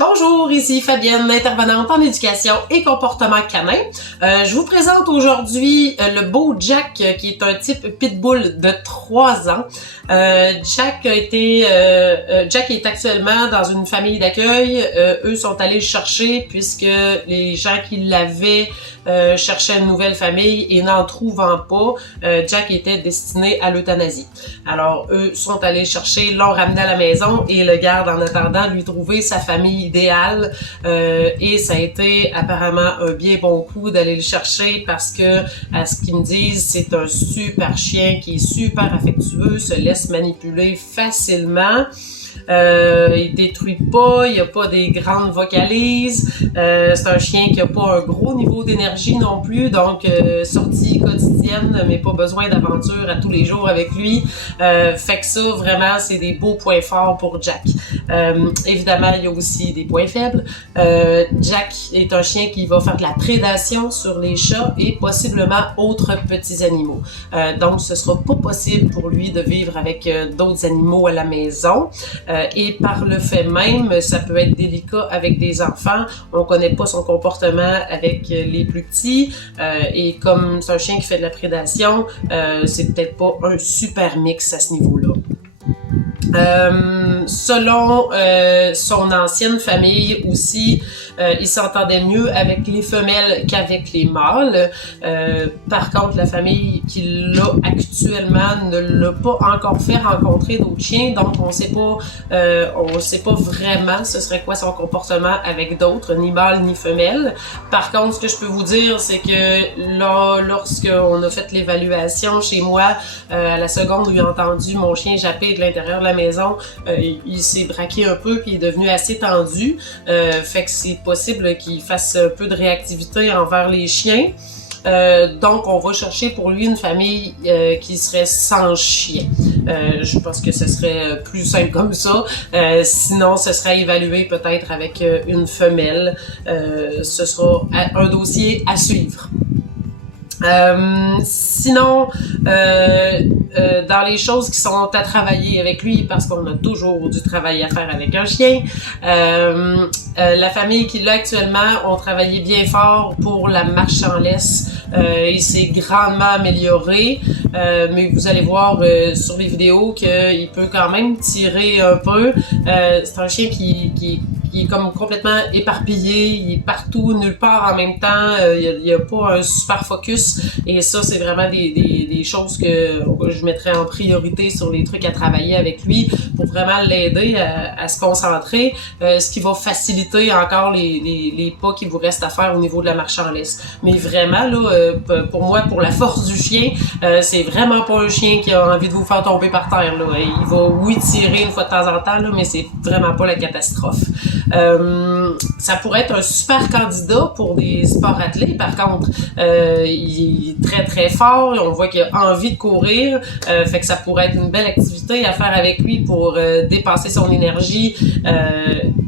Bonjour, ici Fabienne, intervenante en éducation et comportement canin. Je vous présente aujourd'hui le beau Jack, qui est un type pitbull de 3 ans. Jack est actuellement dans une famille d'accueil. Eux sont allés le chercher puisque les gens qui l'avaient cherchaient une nouvelle famille et n'en trouvant pas, Jack était destiné à l'euthanasie. Alors, eux sont allés le chercher, l'ont ramené à la maison et le gardent en attendant de lui trouver sa famille idéale. Et ça a été apparemment un bien bon coup d'aller le chercher parce que, à ce qu'ils me disent, c'est un super chien qui est super affectueux, se laisse manipuler facilement. Il détruit pas, il a pas des grandes vocalises, c'est un chien qui a pas un gros niveau d'énergie non plus, donc sortie quotidienne, mais pas besoin d'aventure à tous les jours avec lui. Fait que ça, vraiment, c'est des beaux points forts pour Jack. Évidemment, il y a aussi des points faibles. Jack est un chien qui va faire de la prédation sur les chats et possiblement autres petits animaux. Donc, ce sera pas possible pour lui de vivre avec d'autres animaux à la maison. Et par le fait même, ça peut être délicat avec des enfants. On connaît pas son comportement avec les plus petits. Et comme c'est un chien qui fait de la prédation, c'est peut-être pas un super mix à ce niveau-là. Selon son ancienne famille aussi, il s'entendait mieux avec les femelles qu'avec les mâles. Par contre, la famille qui l'a actuellement ne l'a pas encore fait rencontrer d'autres chiens, donc on sait pas vraiment ce serait quoi son comportement avec d'autres, ni mâles ni femelles. Par contre, ce que je peux vous dire, c'est que là, lorsqu'on a fait l'évaluation chez moi, à la seconde où il a entendu mon chien japper de l'intérieur de la maison, il s'est braqué un peu puis il est devenu assez tendu. Fait que c'est possible qu'il fasse un peu de réactivité envers les chiens. Donc, on va chercher pour lui une famille qui serait sans chien. Je pense que ce serait plus simple comme ça. Sinon, ce serait évalué peut-être avec une femelle. Ce sera un dossier à suivre. Sinon, dans les choses qui sont à travailler avec lui, parce qu'on a toujours du travail à faire avec un chien, la famille qui l'a actuellement ont travaillé bien fort pour la marche en laisse. Il s'est grandement amélioré, mais vous allez voir sur les vidéos qu'il peut quand même tirer un peu. C'est un chien qui est comme complètement éparpillé, il est partout, nulle part en même temps, il y a pas un super focus, et ça c'est vraiment des choses que je mettrais en priorité sur les trucs à travailler avec lui pour vraiment l'aider à se concentrer, ce qui va faciliter encore les pas qu'il vous reste à faire au niveau de la marche en laisse. Mais vraiment là, pour moi, pour la force du chien, c'est vraiment pas un chien qui a envie de vous faire tomber par terre là. Il va oui tirer une fois de temps en temps là, mais c'est vraiment pas la catastrophe. Ça pourrait être un super candidat pour des sports athlètes. Par contre, il est très très fort, on voit qu'il a envie de courir, fait que ça pourrait être une belle activité à faire avec lui pour dépasser son énergie.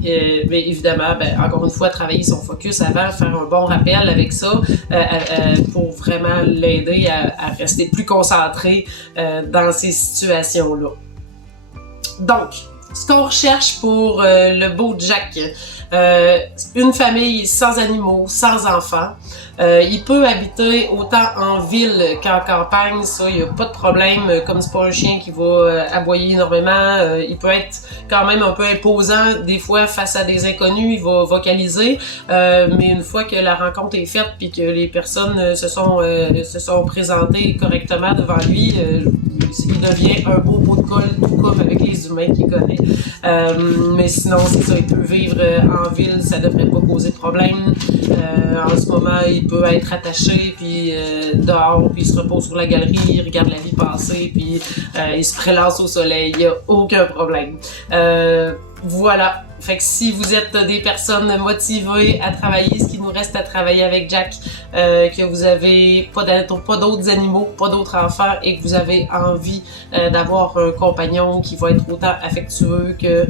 Mais évidemment, encore une fois, travailler son focus avant, faire un bon rappel avec ça pour vraiment l'aider à rester plus concentré dans ces situations-là. Donc, ce qu'on recherche pour le beau Jack, une famille sans animaux, sans enfants. Il peut habiter autant en ville qu'en campagne, ça, il n'y a pas de problème. Comme c'est pas un chien qui va aboyer énormément, il peut être quand même un peu imposant des fois face à des inconnus, il va vocaliser, mais une fois que la rencontre est faite puis que les personnes se sont présentées correctement devant lui, il devient un beau pot de colle, tout comme avec les humains qu'il connaît. Mais sinon, c'est ça, il peut vivre en ville, ça devrait pas poser de problème. En ce moment, il peut être attaché, puis dehors, puis il se repose sur la galerie, il regarde la vie passer, puis il se prélance au soleil, il n'y a aucun problème. Voilà. Fait que si vous êtes des personnes motivées à travailler, ce qui nous reste à travailler avec Jack, que vous avez pas d'autres animaux, pas d'autres enfants et que vous avez envie d'avoir un compagnon qui va être autant affectueux que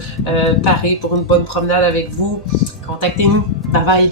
paré pour une bonne promenade avec vous, contactez-nous. Bye bye!